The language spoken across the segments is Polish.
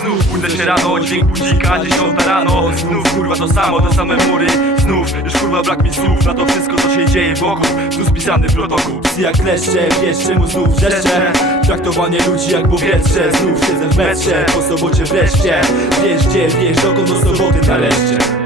Znów budzę się rano, dźwięk budzika, dziesiąta rano. Znów kurwa to samo, te same mury. Znów, już kurwa brak mi słów Na to wszystko co się dzieje wokół. Tu spisany protokół. Psy jak kleszcze, wiesz czemu znów deszcze Traktowanie ludzi jak powietrze. Znów siedzę w metrze, po sobocie wreszcie. Wiesz gdzie, wiesz dokąd? Do soboty nareszcie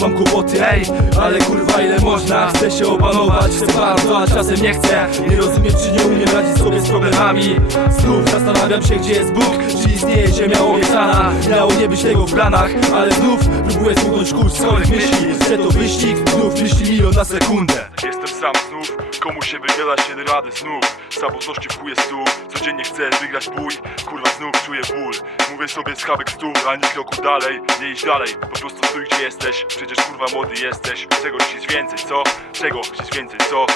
mam kłopoty, ej, ale kurwa ile można? Chcę się opanować, chcę bardzo, a czasem nie chcę. Nie rozumiem czy nie umiem radzić sobie z problemami. Znów zastanawiam się gdzie jest Bóg Czy istnieje ziemia obiecana. Miało nie być tego w planach Ale znów próbuję słuchnąć kurs swoich myśli. Że to wyścig, znów myśli milion na sekundę. Jestem sam znów, komu się nie da rady znów. Samotności w chuj jest tu, codziennie chcę wygrać bój. Kurwa znów czuję ból, mówię sobie schabek stół Ani kroku dalej, nie iść dalej, po prostu stój gdzie jesteś Przecież kurwa młody jesteś, czego jest więcej, co? Czego jest więcej, co?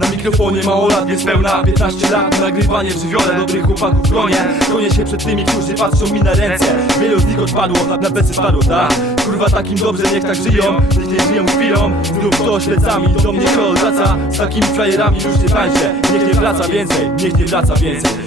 Na mikrofonie mało lat, jest pełna. 15 lat Nagrywanie w żywiole, dobrych chłopaków bronię Bronię się przed tymi, którzy patrzą mi na ręce. Wielu z nich odpadło, na, plecy spadło, tak? Kurwa takim dobrze, niech tak żyją. Niech nie żyją chwilą, znów ktoś plecami Do mnie kto wraca, z takimi frajerami już nie tańczę Niech nie wraca więcej, niech nie wraca więcej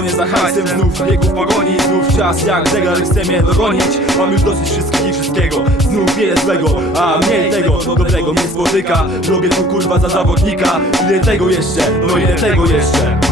Gonię za hajsem, znów biegu w pogoni Znów czas jak zegar chce mnie dogonić. Mam już dosyć wszystkich i wszystkiego Znów wiele złego, a mniej tego Dobrego mnie spotyka. Robię tu kurwa za zawodnika. Ile tego jeszcze, no ile tego jeszcze